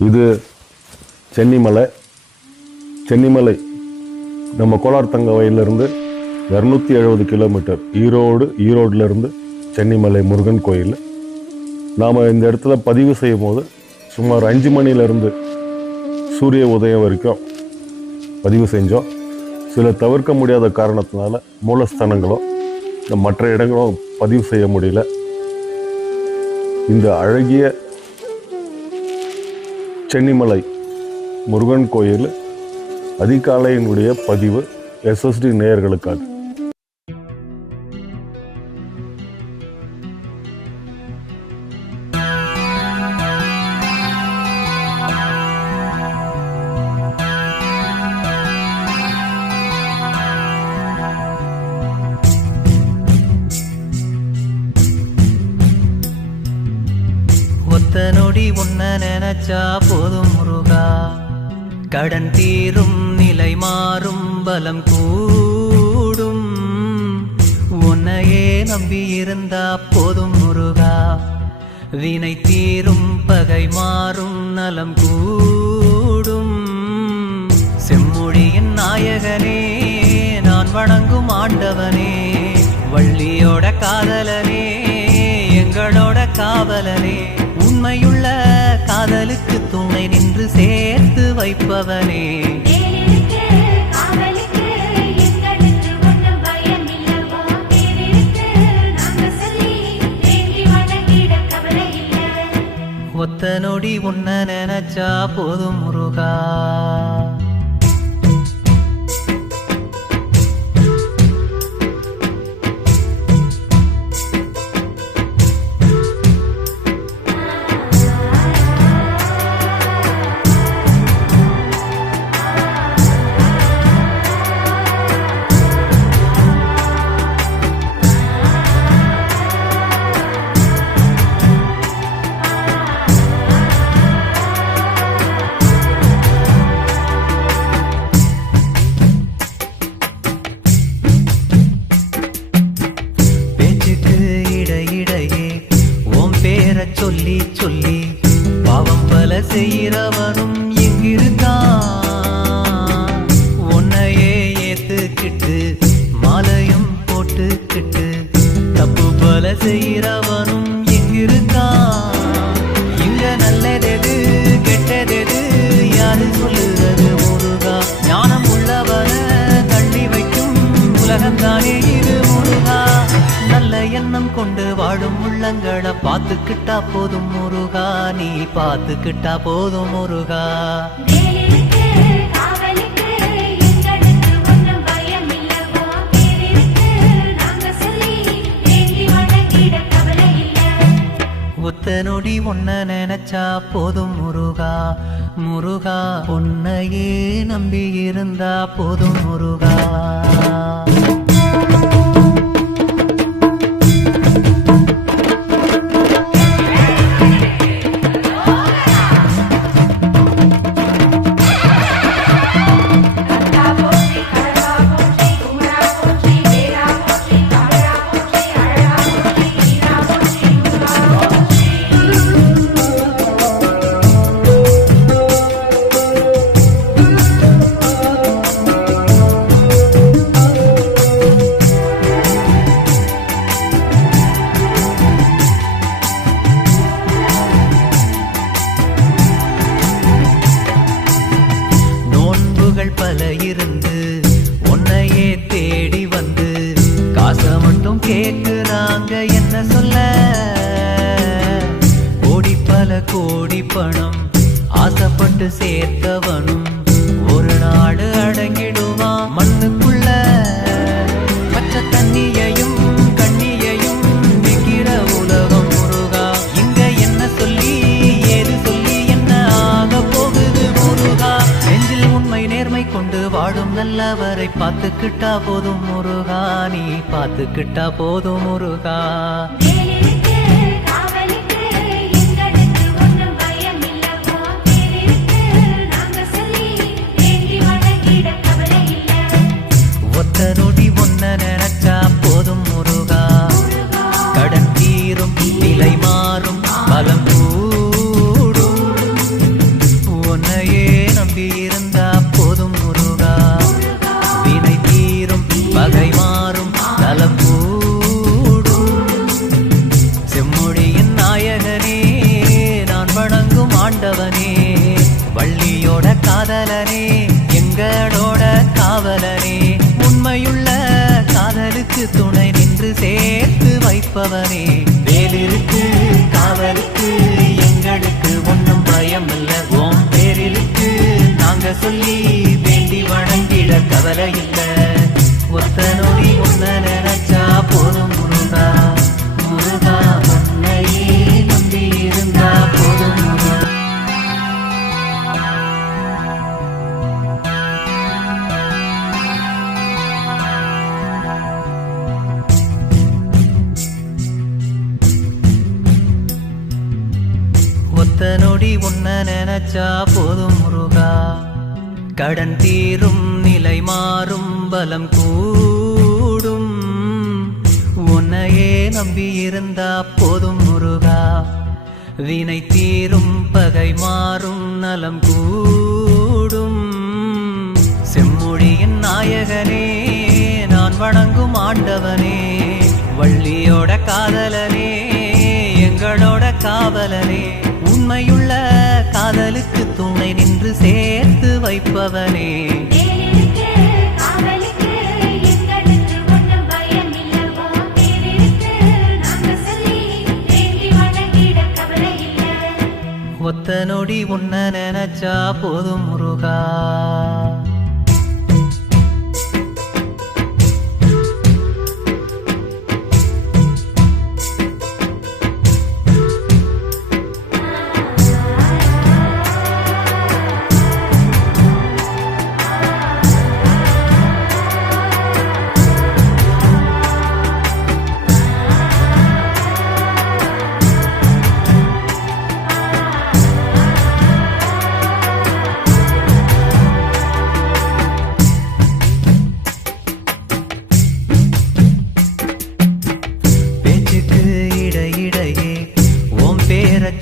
இது சென்னிமலை. சென்னிமலை நம்ம கோலார் தங்க வயலிருந்து 270 கிலோமீட்டர். ஈரோடுலேருந்து சென்னிமலை முருகன் கோயில். நாம் இந்த இடத்துல பதிவு செய்யும் போது சுமார் 5 மணிலேருந்து சூரிய உதயம் வரைக்கும் பதிவு செஞ்சோம். சில தவிர்க்க முடியாத காரணத்தினால மூலஸ்தானங்களோ மற்ற இடங்களும் பதிவு செய்ய முடியல. இந்த அழகிய சென்னிமலை முருகன் கோயில் அதிகாலையினுடைய பதிவு எஸ்எஸ்டி நேயர்களுக்காக. ஒத்த நொடி உன்ன நினைச்சா போதும் முருகா, கடன் தீரும் நிலை மாறும் பலம் கூடும். உன்னையே நம்பி இருந்தா போதும் முருகா, வினை தீரும் பகை மாறும் நலம் கூடும். செம்மொழியின் நாயகனே, நான் வணங்கும் ஆண்டவனே, வள்ளியோட காதலனே, எங்களோட காவலனே, உண்மையுள்ள காதலுக்கு துணை நின்று சேர்த்து வைப்பவனே. ஒத்த நொடி உன்ன நினைச்சா போதும் முருகா. சொல்லி சொல்லி பாவம் பல செய்கிறவனும் எங்கிருக்கான்? உன்னையே ஏத்துக்கிட்டு மாலையும் போட்டுக்கிட்டு தப்பு பல செய்கிறவனும் எங்கிருக்கான்? இங்க நல்லதெது கெட்டதெது யாரு சொல்லுறது முருகா? ஞானம் உள்ளவன தள்ளி வைக்கும் உலகம்தானே இது முருகா. நல்ல எண்ணம் கொண்டு வாழும் உள்ளங்களை பார்த்துக்கிட்டா போதும் முருகா, நீ பார்த்துக்கிட்டா போதும் முருகா. ஒத்த நொடி ஒன்ன நினைச்சா போதும் முருகா, முருகா உன்னையே நம்பி இருந்தா போதும் முருகா. பல இருந்து உன்னையே தேடி வந்து காசை மட்டும் கேட்குறாங்க, என்ன சொல்ல? கோடி பல கோடி பணம் ஆசைப்பட்டு சேர்த்தவனும் ஒரு நாடு அடங்கிடுவான் மண்ணுக்குள்ள. பச்சை தண்ணியையும் கண்ணியையும் விக்கிற உலகம் முருகா. இங்க என்ன சொல்லி ஏது சொல்லி என்ன ஆக போகுது முருகா? நெஞ்சில் உண்மை நேர்மை கொண்டு வாழும் நல்லவரை பார்த்துக்கிட்டா போதும் முருகா, நீ பார்த்துக்கிட்டா போதும் முருகா. ஒத்த நொடி ஒன்ன நினைச்சா போதும் முருகா, கடன் தீரும் நிலை மாறும் பலம் கூடும். காதலுக்கு துணை நின்று சேர்த்து வைப்பவனே. வேலிருக்கு காவலுக்கு எங்களுக்கு ஒன்றும் பயம் இல்ல. ஓம் பேரிருக்கு நாங்க சொல்லி வேண்டி வணங்கிட கவலை இல்ல. ஒத்த நொடி ஒன்ன நினைச்சா போதும் முருகா. முருகா உன்னையே நம்பி இருந்தா போதும் முருகா. ஒத்த நொடி உன்ன நினைச்சா போதும் முருகா. கடன் தீரும் நிலை மாறும் பலம் கூடும். உன்னையே நம்பி இருந்தா போதும் முருகா. வினை தீரும் பகை மாறும் நலம் கூடும். செம்மொழியின் நாயகனே நான் வணங்கும் ஆண்டவனே. வள்ளியோட காதலனே எங்களோட காவலனே. உண்மையுள்ள காதலுக்கு துணை நின்று சேர்த்து வைப்பவனே. ஒத்த நொடி உன்ன நினைச்சா போதும் முருகா.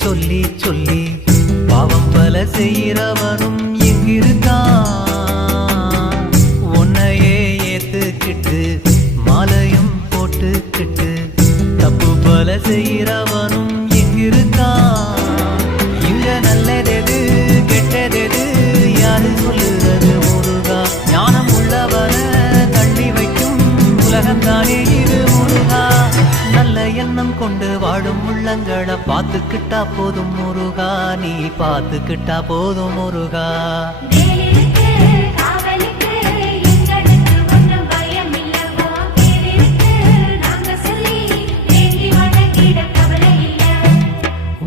சொல்லி சொல்லி பாவம் பல செய்கிறவனும் எங்கிருக்கான். உன்னையே ஏத்துக்கிட்டு மாலையும் போட்டுக்கிட்டு தப்பு பல செய்கிறவனும் எங்கிருக்கான். இங்க நல்லதெது கெட்டதெது யாரு சொல்லுறது முருகா. ஞானம் உள்ளவன தள்ளி வைக்கும் உலகம்தானே இது முருகா. நல்ல எண்ணம் கொண்டு வாழும் உள்ளங்களை பார்த்துக்கிட்டா போதும் முருகா. நீ பார்த்துக்கிட்டா போதும் முருகா.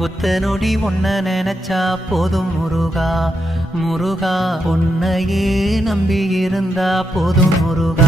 ஒத்த நொடி ஒன்ன நினைச்சா போதும் முருகா. முருகா உன்னையே நம்பி இருந்தா போதும் முருகா.